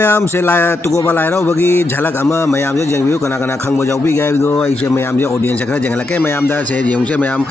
Ma'am से तुको Lai Haraoba की झलक अमा मैम से जेंग कना कना खंग जाऊबी गए दो ऐसे मैम से ऑडियंस खरा जेंग लगे मैम दा से जेंग से मैम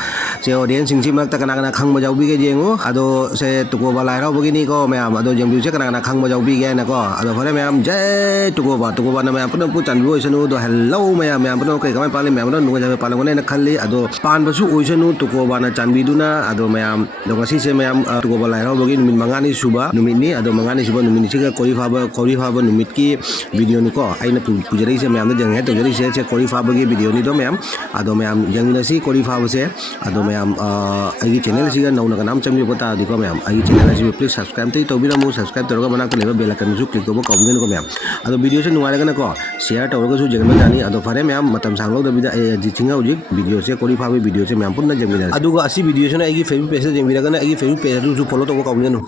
से ऑडियंस सिंग सिम तक कना कना खंग जाऊबी के जेंगो अदो से तुको Lai Haraoba की नी को मैम अदो जेंग से कना कना खंग जाऊबी गए ना को अदो फरे मैम जय तुको ना मैम पुन पु चंदु ओइसनु दो हेलो मैम पुन कई कमाय पाले मैम नो नुगा पालंगने ना खल्ली अदो पान बसु ओइसनु तुको ना चांदबिदुना अदो मैम दो ngasi से मैम तुको Lai Haraoba की नुमित मंगानी सुबह नुमित नी अदो मंगानी सुबह नुमित से Khoiri Phaba नुमित की वीडियो निको आइना पुजरी से मैम जंग है तोजरी से Khoiri Phaba की वीडियो नि दो मैम अदो मैम जंग सी Khoiri Phaba से अदो मैम आई चैनल से नौ ना नाम चमि पता दिको मैम आई चैनल से प्लीज सब्सक्राइब तई तोबिरमु सब्सक्राइब तोरगा मना को लेबा बेल आइकन जु क्लिक तोबो काउबिगन को मैम अदो वीडियो से नुआरेगा को शेयर तोरगा जु जंग जानी अदो फरे मैम मतम सांगलो दबिदा Ajit Singha उजिक वीडियो से Khoiri Phaba वीडियो से मैम पुन्ना जंग अदुगा असी वीडियो से आई फेसबुक पेज से जंग आई फेसबुक पेज जु follow तोबो काउबिगन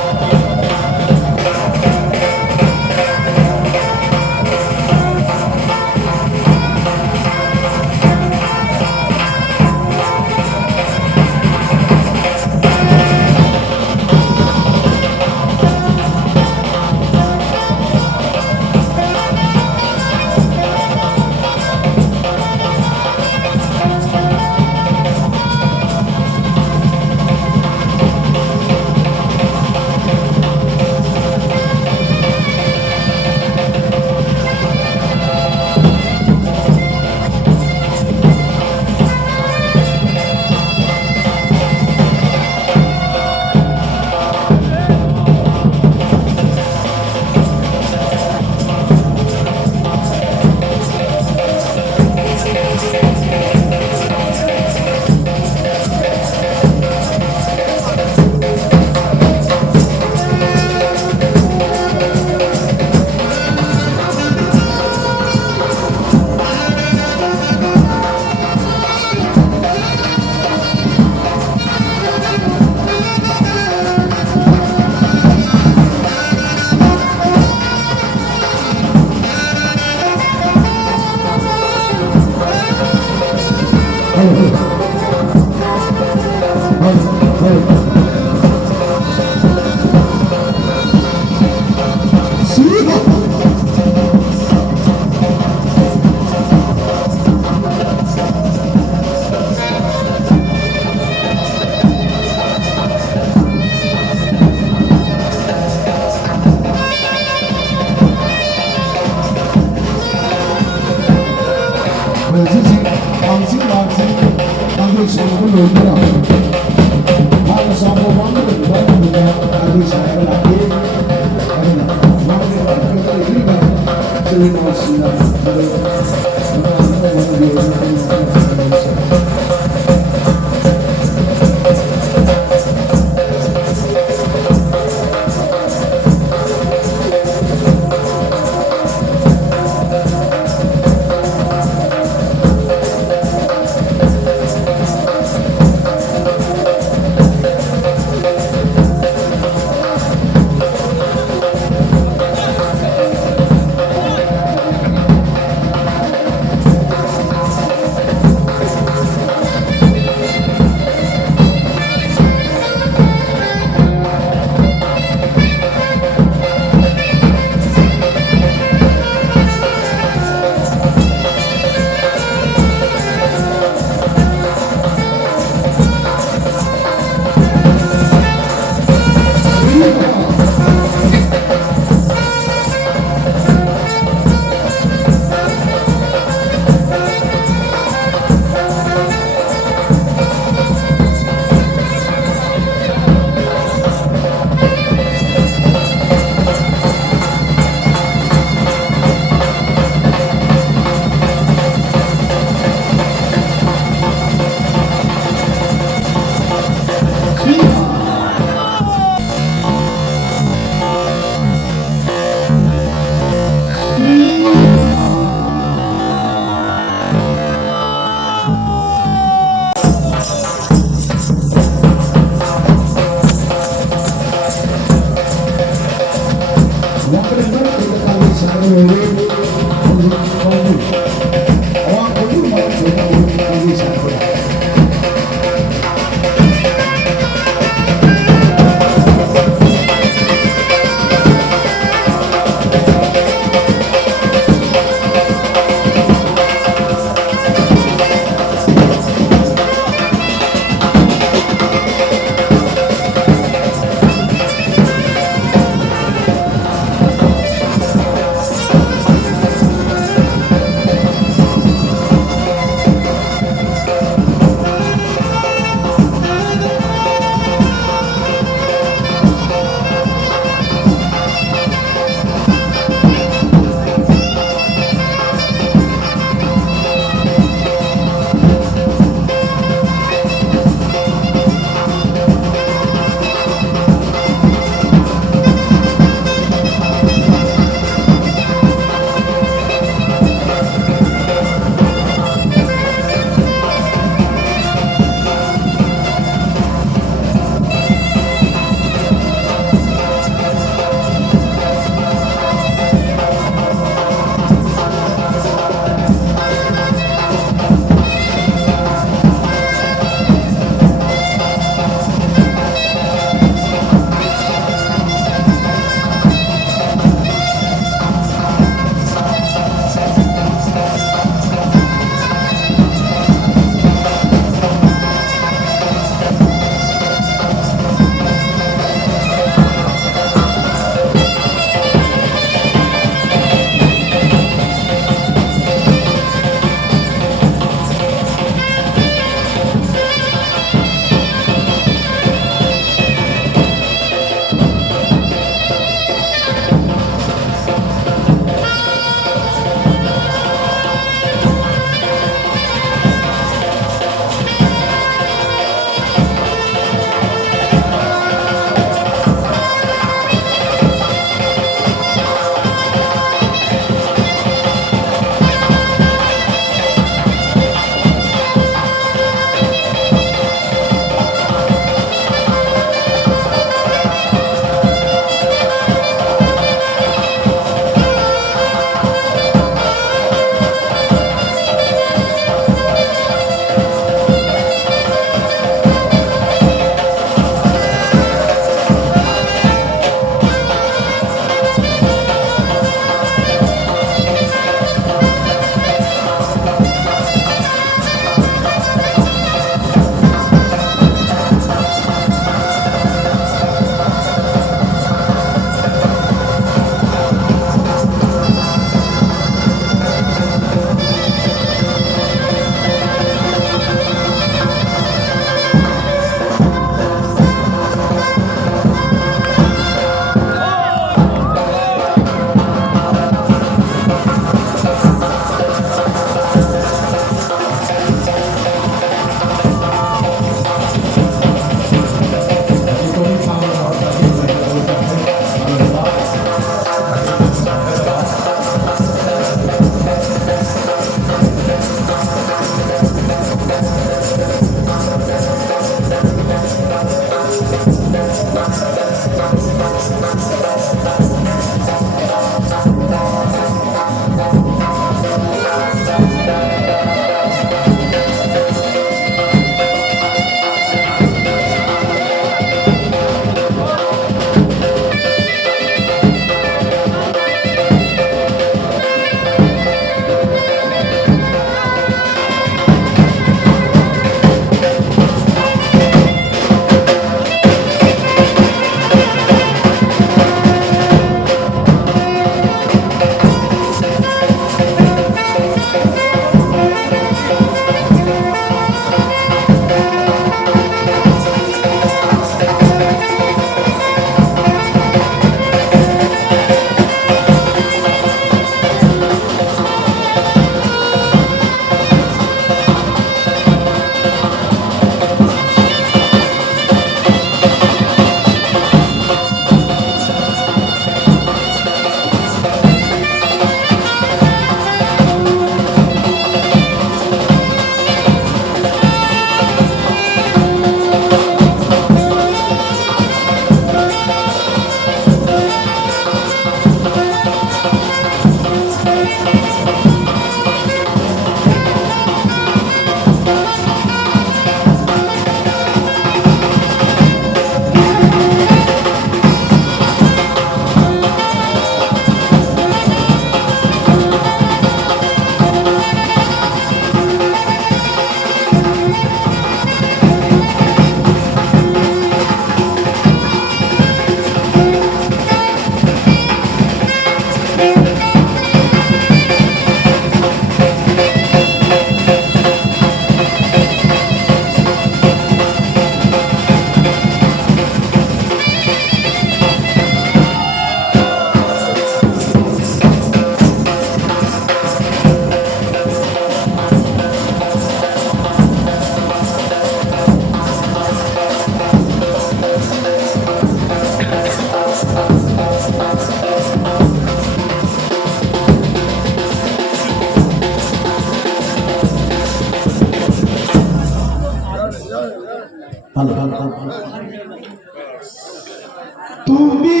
Tu bi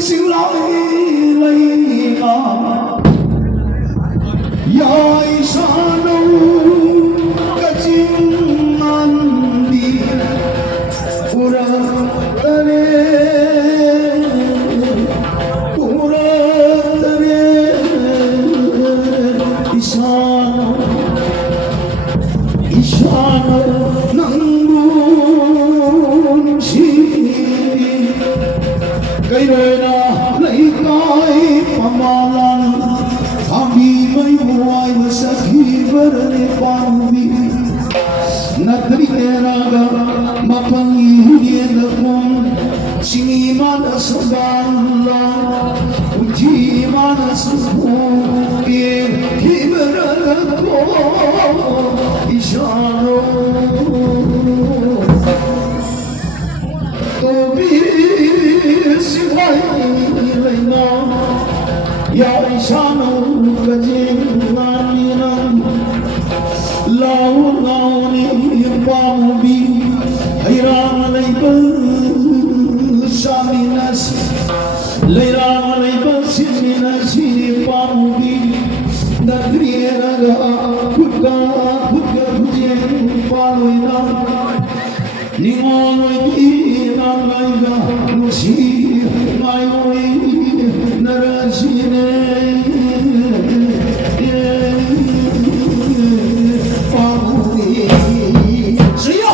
siêu lai lấy ngà yai sa nâu ca chinh an đi pura tare isana nangun si kairena lai kai pamalan thami mai muai masakhi barne pambi nadri eraga mapangi hudien singi mana saballa uji mana suhu ke hibrana ko ishano to bi sivai leina ya ishano kajinana lau launi pambi hayran leibal shaminas leiran leibal siminas pambi nadriera kutka kujen paloina ningoi nangaiga nusi ngai narasine pambi siya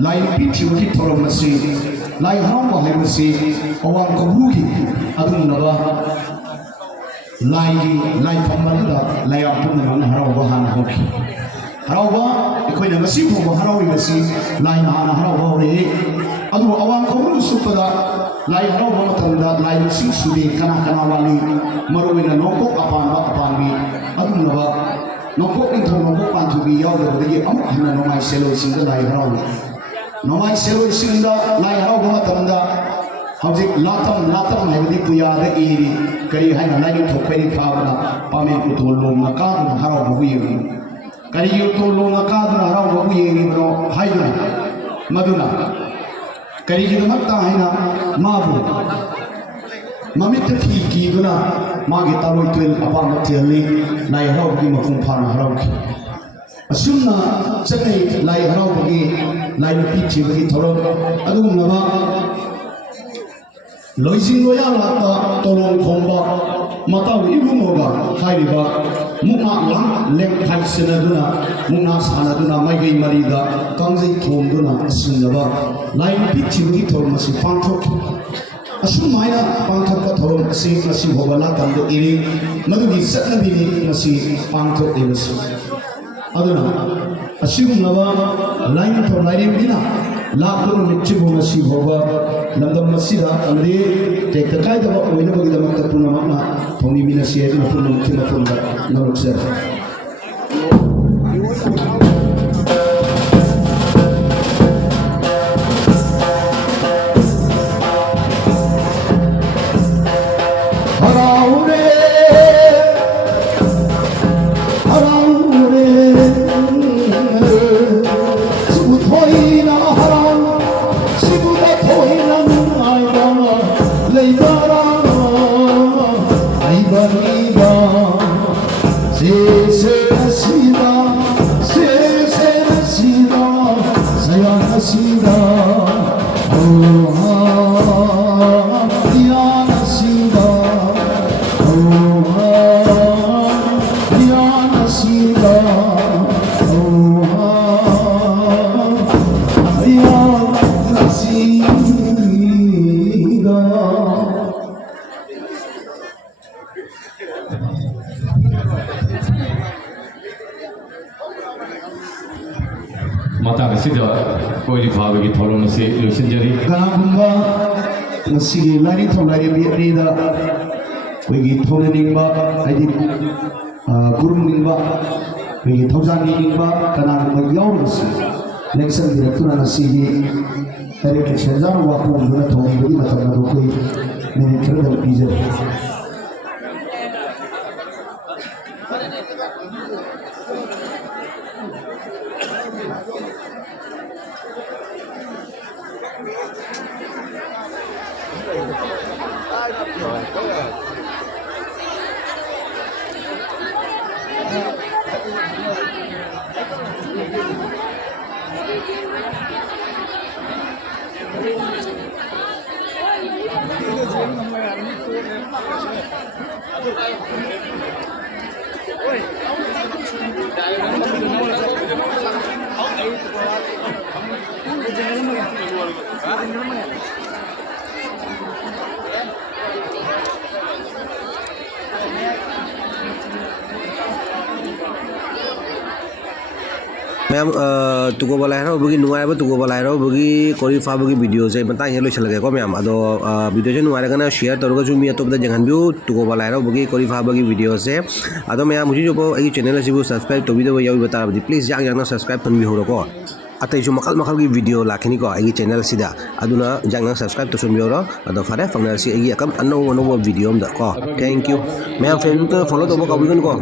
Lai Pichuki Toromasi, Lai Haraoba Hemasi, Owan Kobuki, Adun Nava, Lai Phaba, Lai Apun, Haraoba Han Hoki. Haraoba, Equina Masipo, Harawi Masi, Lai Hana Haraoba, Adu Awan Kobu Supada, Lai Haraoba Matanda, Lai Masi Sudi, Kanakanawali, Maruina Noko, upon me, Adun Nava, Noko into Noko Pantubi, Yoga, the Amana no my cellos in the Lai Haraoba. No my cellos in the Lai Haraoba Matanda, How's Latam, Heavy Puya, the Eri, Kari Hana, Lai Khoiri Phaba, Pame Putu, Maka, Haraoba Weary. Kari Yutu Nakad Haraoba Weary, Haida, Maduna, Kari Yamata Hina, Mabu. Mamita Ki Guna, Magitaro Twin, upon the Tilly, Lai Haraoba Mafumpan Harauki. Asumna, Chennai, Lai Haraoba, Lai Pichi, Toro, Adum Nava, Loising Loyalata, Tolon Komba, Matau Ibumoga, Hairiba, Muna Lang, Lem Hansenaduna, Muna Sanaduna, Magi Marida, Kanzi Tomduna, Sindava, Lai Pichi, Toro Masi Pantok. Asumaya Pantok Toro, Masi Hobala, Tando Iri, Madugi Satnabini, Masi Pantok Evis. Aduna, Asum Nava, Line for Lighting Dina, Lapu Michibu Masi Hoba, Nanda Masida, and they take the kind of whenever the Matapuna, Tony Minasi, and Funum Timafunda, Norok. Khoiri Phaba ki thoron se losinjari Ganamba Nasi Lari Thonari Rida Wigi Thonaningba Adi Gurumingba Wigi Thozaningba Kananga Yawsi Nexon Director Nasi Eric Shazan Wapu Duna Thongi Matamaki Minister Pizza. Ma'am तुको Lai Haraoba नुगाइब तुको Lai Haraoba Khoiri Phaba video से बता ये लोचलगे को ma'am अदो video से नुगाइरगना शेयर तौरगसु मी अतोबदा जेंगनबिउ तुको Lai Haraoba Khoiri Phaba video से अदो मैम मुझे जो आई चैनल से सब्सक्राइब तौबिदो याउ बताबदी प्लीज जांग जांग सब्सक्राइब पनबि होरको अतैसु मखल मखल की वीडियो लाखिनी को आई चैनल सिदा अदुना जांग सब्सक्राइब तो सुनबियोरो अदो फारे फंगनरसी आई अकम अनो वीडियो अमदा को thank you ma'am Facebook follow तो काबिगन को